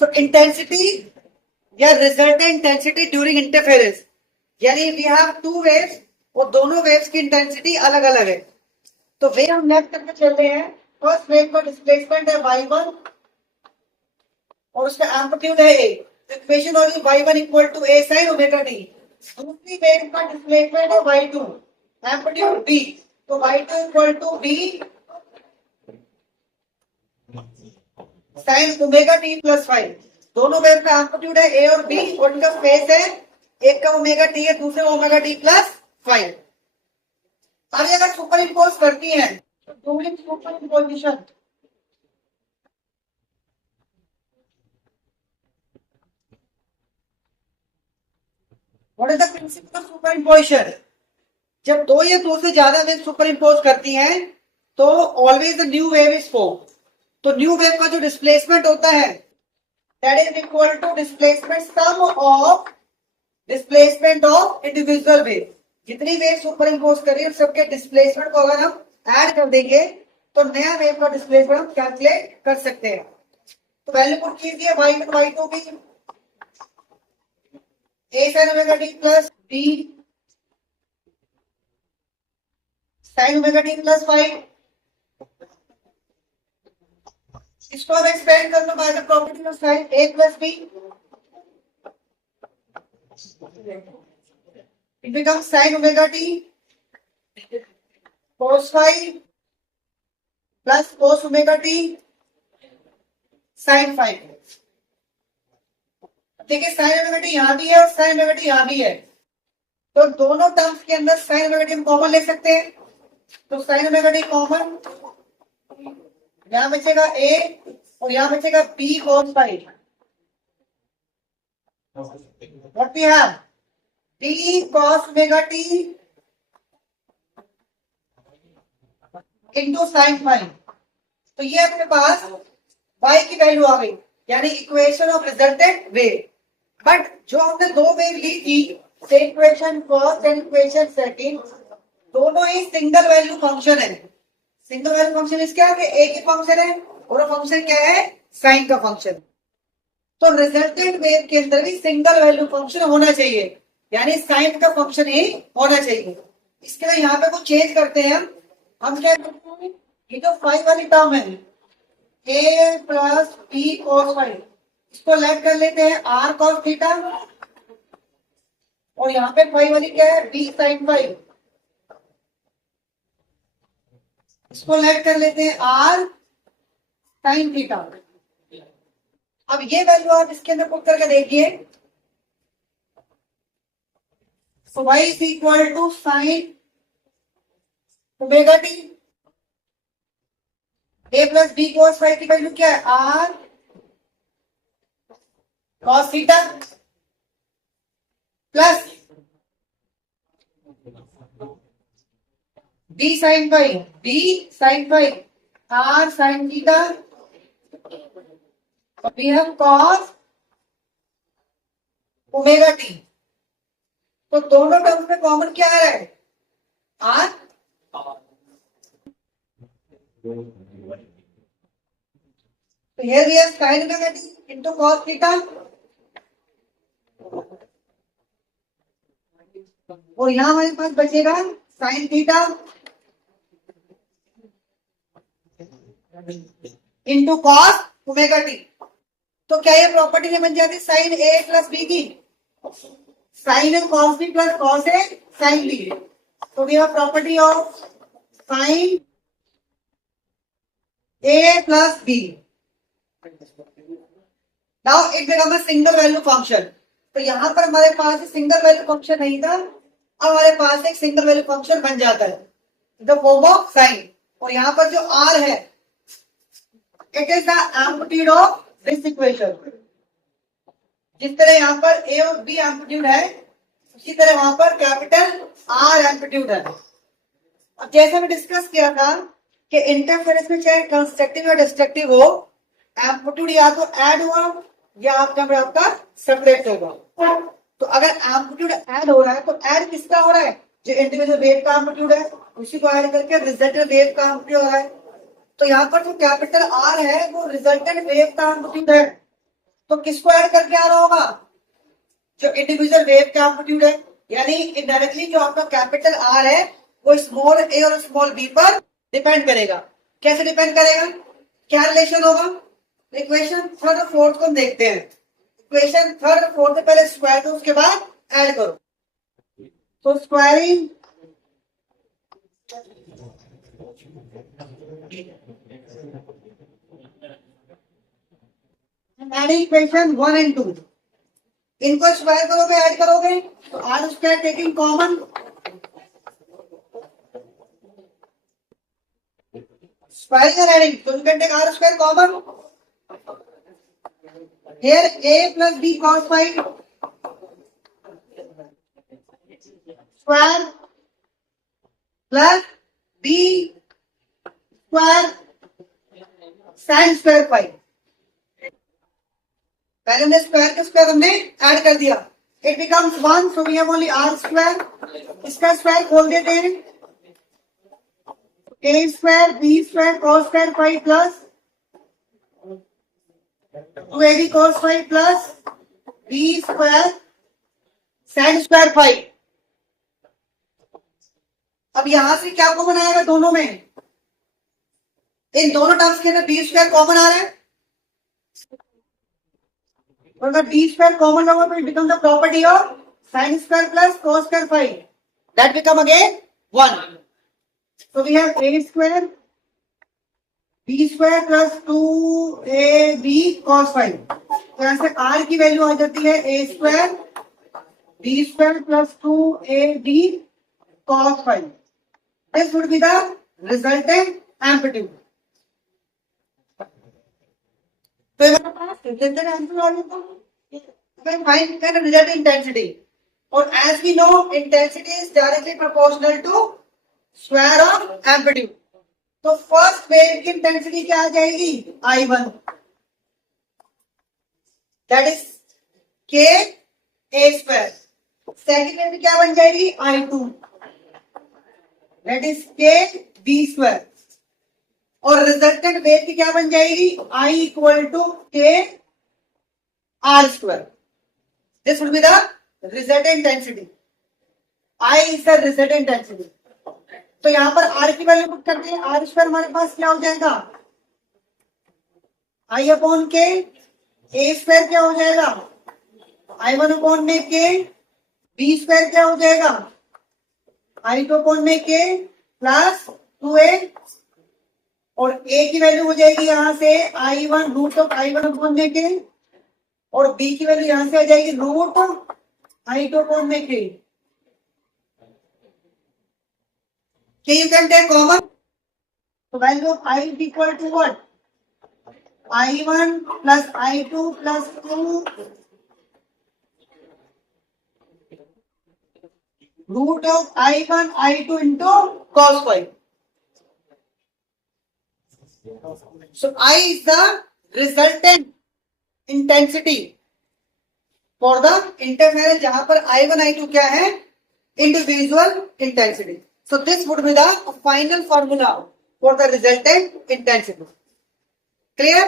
सो intensity या resultant intensity during interference, यानी we have two waves और दोनों वेव्स की इंटेंसिटी अलग अलग है। तो वे हम नेक्स्ट करके चल रहे हैं। फर्स्ट वेव का डिस्प्लेसमेंट है y1 और उसका एम्पलीट्यूड है a। इक्वेशन होगी y1 equal to a sin omega t। दूसरी वेव का डिस्प्लेसमेंट है y2, एम्पलीट्यूड b, तो y2 equal to b sin omega t plus 5। दोनों वेव का एम्पलीट्यूड है a और b और इनका फेज है, एक का ओमेगा टी है, दूसरे ओमेगा टी प्लस 5। अरे अगर सुपर इम्पोज करती है तो during super imposition what is the principle of super imposition? जब दो या दो से ज्यादा वेव सुपर इम्पोज करती हैं तो always the new wave is form. तो न्यू वेव का जो डिस्प्लेसमेंट होता है that is equal to displacement sum of displacement of individual wave. जितनी वेव सुपर इम्पोज करी है सबके डिस्प्लेसमेंट को अगर हम ऐड कर देंगे तो नया वेव का डिस्प्लेसमेंट हम कैलकुलेट कर सकते हैं। तो वैल्यू पुट कीजिए y1 y2 की a sin omega t plus b sin omega t plus 5। इसको अब एक्सपेंड कर लो by the property of sin a plus b। It becomes sin omega t cos 5 plus cos omega t sin 5। देखिए sin omega t यहां भी है और sin omega t यहां भी है, तो दोनों टर्म्स के अंदर sin omega t हम कॉमन ले सकते हैं। तो sin omega t कॉमन, यहां बचेगा a और यहां बचेगा b cos 5। What we have? t cos omega t into sine 5। तो ये अपने पास y की वैल्यू आ गई, यानी equation of resultant wave. But जो हमने दो वेव ली थी, equation first and equation second, दोनों ही सिंगल वैल्यू फंक्शन है। सिंगल वैल्यू फंक्शन इसके आगे a की फंक्शन है और फंक्शन क्या है, साइन का फंक्शन। तो रिजल्टेंट वेव के अंदर भी सिंगल वैल्यू फंक्शन होना चाहिए, यानी साइन का फंक्शन ही होना चाहिए। इसके लिए यहाँ पे कुछ चेंज करते हैं हम क्या करते हैं, ये जो 5 वाली टर्म है a प्लस b cos 5, इसको लेट कर लेते हैं r cos थीटा और यहाँ पे 5 वाली क्या है b sin 5, इसको लेट कर लेते हैं r sin थीटा। अब ये वैल्यू आप इसके अंदर पुट करके देखिए, so y is equal to sin omega t, a plus b cos 5 की वैल्यू क्या है r cos theta plus b sin 5 r sin theta, we have cos omega t। तो दोनों टर्म्स में कॉमन क्या आ रहा है, r। तो here we have sin omega t into cos theta और यहां हमारे पास बचेगा sin theta into cos omega t। तो क्या ये प्रॉपर्टी में बन जाती साइन a प्लस b की, sine A cos B plus cos A sine B. तो we have property of sine A plus B. Now it become a single value function. तो यहां पर हमारे पास सिंगल वैल्यू फंक्शन नहीं था, अब हमारे पास एक सिंगल वैल्यू फंक्शन बन जाता है द फॉर्म ऑफ साइन। और यहां पर जो आर है it is the amplitude of this equation. जिस तरह यहाँ पर ए और बी एम्पलीट्यूड है उसी तरह वहां पर कैपिटल आर एम्पलीट्यूड है। अब जैसे हमने डिस्कस किया था कि इंटरफेरेंस में चाहे कंस्ट्रक्टिव या डिस्ट्रक्टिव हो, एम्पलीट्यूड या तो ऐड हुआ या आपका सेपरेट होगा। तो अगर एम्पलीट्यूड ऐड हो रहा है तो ऐड किसका हो रहा है, जो इंडिविजुअल वेव का एम्पलीट्यूड है उसी को ऐड करके रिजल्टेंट वेव का एम्पलीट्यूड हो रहा है। तो यहाँ पर जो कैपिटल आर है वो रिजल्टेंट वेव का एम्पलीट्यूड है तो किसको ऐड करके आ रहा होगा? जो इंडिविजुअल वेव का एम्पलीट्यूड है, यानी इनडायरेक्टली जो आपका कैपिटल आर है वो स्मॉल ए और स्मॉल बी पर डिपेंड करेगा। कैसे डिपेंड करेगा? क्या रिलेशन होगा? इक्वेशन थर्ड और फोर्थ को देखते हैं। इक्वेशन थर्ड और फोर्थ से पहले स्क्वायर करो, उसके बाद ऐड करो। तो स्क्वायरिंग इक्वेशन 1 एंड 2, इनको स्क्वायर करोगे, ऐड करोगे तो R square taking common, squaring and adding, तो you can take R square common. Here a plus b cos phi square plus b square sin square phi। पहले हमने square के square हमने add कर दिया, it becomes 1, so we have only r square. इसका square खोल देते हैं, a square b square cos square phi plus 2ab cos phi plus b square sin square phi। अब यहां से क्या कॉमन आएगा दोनों में? इन दोनों टर्म्स के अंदर बी स्क्वायर कॉमन आ रहा है, और अगर बी स्क्वायर कॉमन होगा तो it become the property of sin square plus cos square phi, that become again 1। So we have a square b square plus 2ab cos phi। तो यहां से r की वैल्यू आ जाती है a square b square plus 2ab cos phi। This would be the resultant amplitude। तो resultant amplitude find kind of resultant intensity, और as we know intensity is directly proportional to square of amplitude। तो first wave की intensity क्या आ जाएगी? I1, that is k a square. Second wave क्या बन जाएगी? I2, that is k b square. और रिजल्टेंट वेव की क्या बन जाएगी? I equal to k r square. This will be the resultant intensity. I is the resultant intensity. तो यहां पर आर की वैल्यू पुट करते हैं, आर स्क्वायर हमारे पास क्या हो जाएगा? आई अपॉन के, ए स्क्वायर क्या हो जाएगा? I1 अपॉन में के, बी स्क्वायर क्या हो जाएगा? I2 अपॉन में के प्लस 2a, और a की वैल्यू हो जाएगी यहां से I1 root of I1 upon में के, और b की वैल्यू यहां से आ जाएगी रूट I2 अपॉन में के। You can take common, so value of I is equal to what? I1 plus I2 plus 2 root of I1 I2 into cos phi। So I is the resultant intensity for the interference, जहां पर I1 I2 क्या है? Individual intensity। So this would be the final formula for the resultant intensity। Clear?